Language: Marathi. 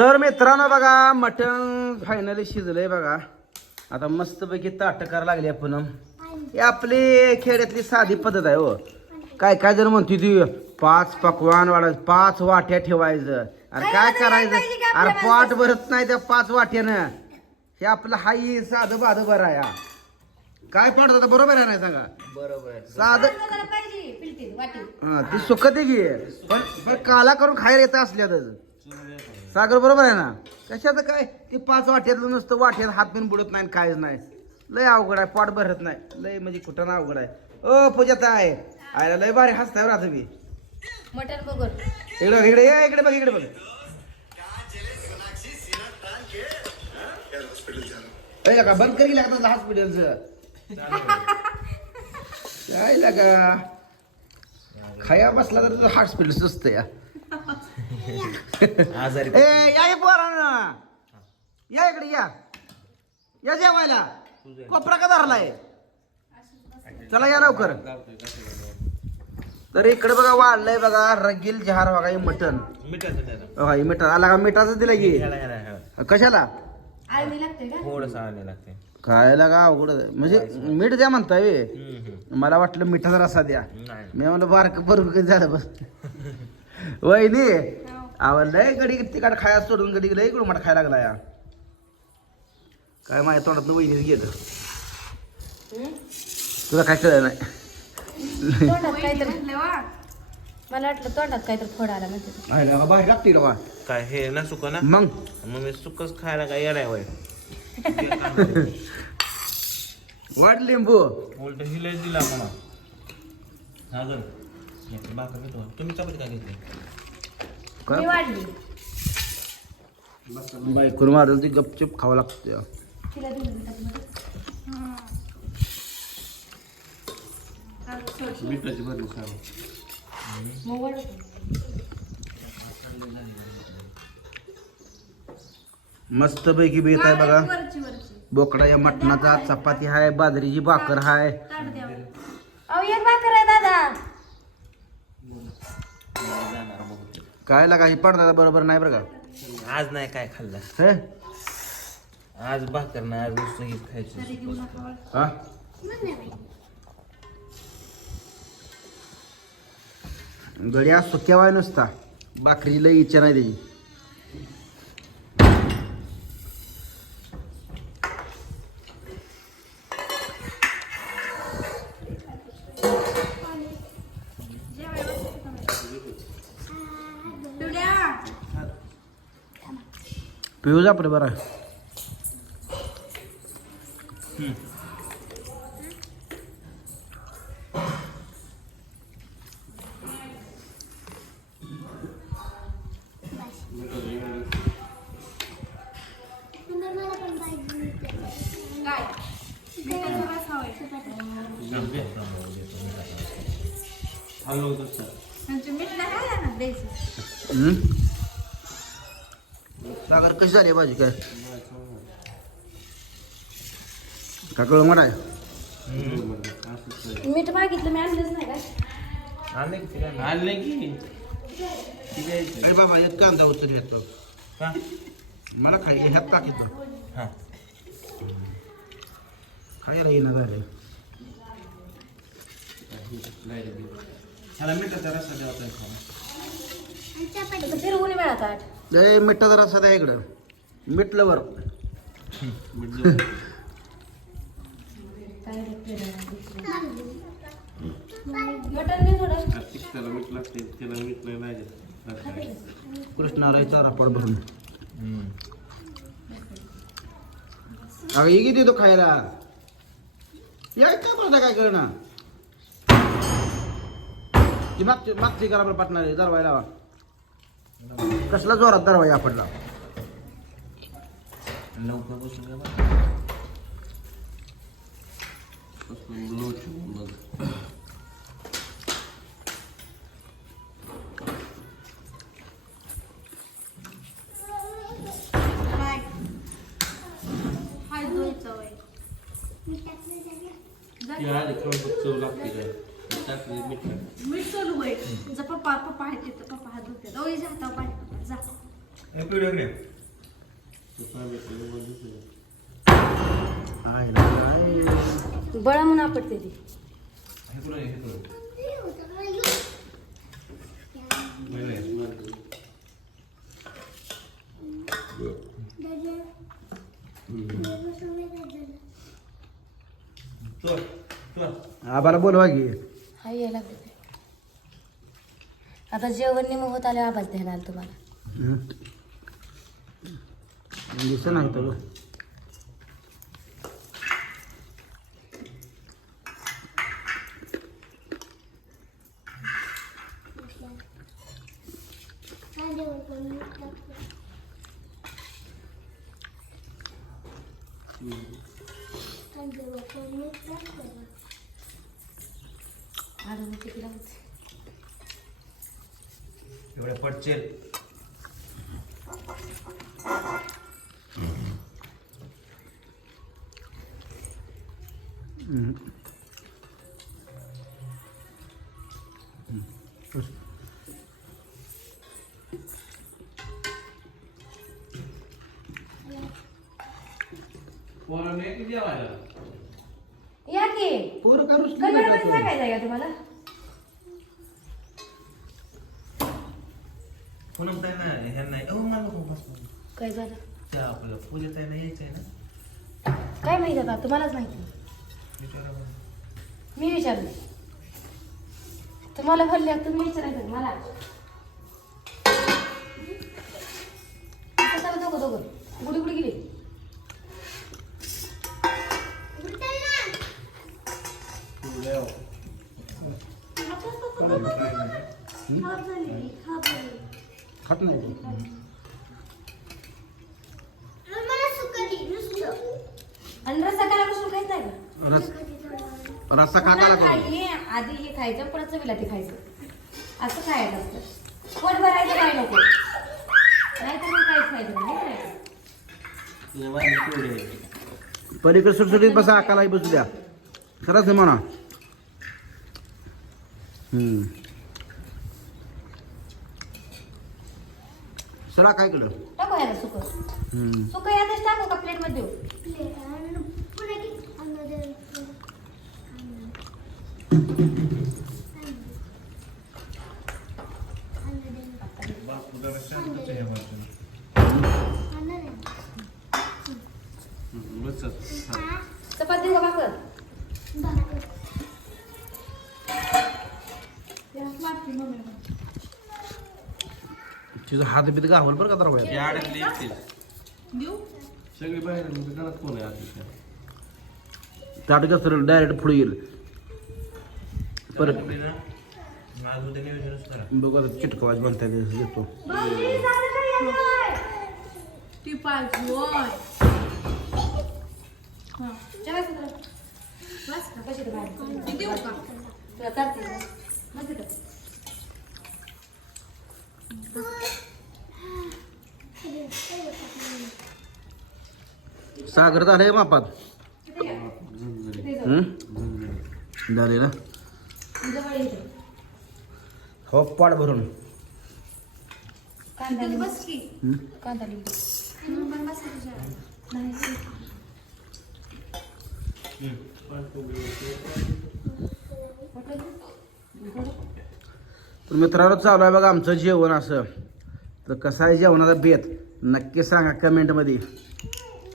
तर मित्रांनो बघा मटण फायनली शिजलंय बघा. आता मस्तपैकी ताट करायला लागली आपण. ही आपली खेड्यातली साधी पद्धत आहे हो. काय काय जर म्हणते ती पाच पकवान वाढायचं पाच वाट्या ठेवायचं. अरे काय करायचं? अरे पाठ भरत नाही त्या पाच वाट्यानं. हे आपलं हाई साधं बाधं बरं आहे हा. काय पाठ होतं बरोबर आहे ना सांगा? बरोबर साधं पाहिजे वाटी हा ती सुखत आहे की. पण पण काला करून खायला येतं असल्यातच. सागर बरोबर आहे ना? कशाचं काय? ते पाच वाट्यातलं नुसतं वाट्यात हात पण बुडत नाही काहीच नाही. लय अवघड आहे पोट भरत नाही. लय म्हणजे कुठं ना अवघड आहे. ओ पूजात आहे आयला लय भारी हसताय राहत मी मटण बघून. इकडे इकडे ये इकडे बघ इकडे बघ. ए, लका, बंद करी लागतं हॉस्पिटलचं काय लगा? खया बसला तर हॉस्पिटल सुस्त या आजारी ए या ये पोरांनो. या इकडे या. या जेवायला. कोपरा का धरलाय? चला या लवकर. तर इकडे बघा वाढलंय बघा रगील जहार बघा हे मटन बघा हे मिठा आला का मिठाचं दिलं की? कशाला? थोडंसं आणे लागते. खायला का अवघड. म्हणजे मीठ द्या म्हणताय. मला वाटलं मिठाचा रसा द्या. नाही. मी म्हणलं बारक बरोबर झालं बस. वहिनी आवड लय गडी तिकाड खाया सोडून गडी लय इकडून मला खायला लागला या. काय माझ्या तोंडात वहिनीच गेलं. हम्म? तुला काय कळलं नाही? तोंडात काहीतरी मला वाटलं तोंडात काहीतरी फोड आला म्हणजे आयला का बाहेर लागते का बा? काय हे ना सुक ना? मग? मग मी सुकच खायला काय येणार लिंबू. उलट हिलेच दिला म्हणा. हा जर भाकर घेतो. तुम्ही चपाती काय घेतली? मी वाढली. बायकून मारलं ती गपचूप खावं लागतं. तिला दिलं मी त्यातमध्ये. मिठाची भरली सांग मग वाढवते. मस्त पैकी बेत आहे बघा. बोकडा या मटणाचा चपाती आहे बाजरीची भाकर आहे अहो एक भाकर आहे दादा. काय लागा हे पडदा बरोबर नाही बरं का? आज नाही काय खाल्लं. हे? आज भाकर नाही आज नुसतं हे खायचं. हा? गड्या सुक्या वाय नुसता. भाकरीची लई इच्छा नाही त्याची. पिऊ जा आपलं बरं हॅलो तसं हम्म? सागर कशी झाली भाजी? काय? का कळ म्हणा मीठ मागितलं मी आणलंच नाही का आणले की आणले की. अरे बाबा एक कांदा उचल येतो. का मला खाई ह्यात टाकीतो हा. खायला येणं झालं. ह्याला मिठाचा रस्ता द्यावा फिरवून वेळा ताट लय मिठाचा जरा द्या इकडं. मिठलं बरं. काय मीठ लागते त्याला मीठ भरून. अगं किती तो खायला. या काय बोलता काय कळणार ती मागची मागची करा बरं पाटणार दरवायला कसला जोरात दरवाजा आपडला लवकर बसून घ्या चव लागते काय टाकली मीठ मीठ तुझा पप्पा पप्पा आहे तिथं. पप्पा हात जा आहे. बळा म्हणून आपटते ती. हे हे आबाला बोलवा की. हा यायला लागले आता जेवण निम होत आले आवाज आला तुम्हाला. दिसत नाही तर आडू मग किती लावते एवढ्या पोरांनी किती या की. पोरं का रुसली कन्नडमध्ये नाही का सांगायचं आहे का तुम्हाला? पूनम ताई ना ह्यांना ओ मला नको बस बस. काय झालं? त्या आपलं पूजा ताईना यायचं आहे ना? काय माहिती आता तुम्हालाच माहिती. विचारा बरं. मी विचारले. तुम्हाला बोलले तुम्ही विचारायचं मला. चला दोघं दोघं. गुडी गुडी गेली. खात नाही. आणि रस्सा का रस पुन्हा खाई आधी हे खायचं परत चवीला ते खायचं. असं खायचं असतं पोट भरायचं काय नको नाही तर मग काहीच खायचं नाही हे? पलीकडे सुटसुटीत बसा अकालाही बसू द्या. खरंच आहे म्हणा. हम्म. सडा काय केलं टाकू ह्याला सुक हम्म. सुक यातच टाकू का प्लेटमध्ये देऊ. हम्म, बस. हा. चपाती का भाकर तिचं हात बीत गावल बरं का तर ती अडकली एकटीच. सगळी बाहेर मग घरात कोण आहे आधी? ताट कसं डायरेक्ट पुढे गेलं परत? आज उद्या नियोजनच करा बघू आता चिटकवाज बनता येतो. ती होय. हा, देऊ का? तुला करते. मस्त कर. सागर झालंय मापात? झाले ना. हो पाड भरून. कांदा लिंबू. बस की हम्म? कांदा लिंबू. मग पण मित्रांनो चालू आहे बघा आमचं जेवण असं. तर कसं आहे जेवणाचा बेत? नक्की सांगा कमेंटमध्ये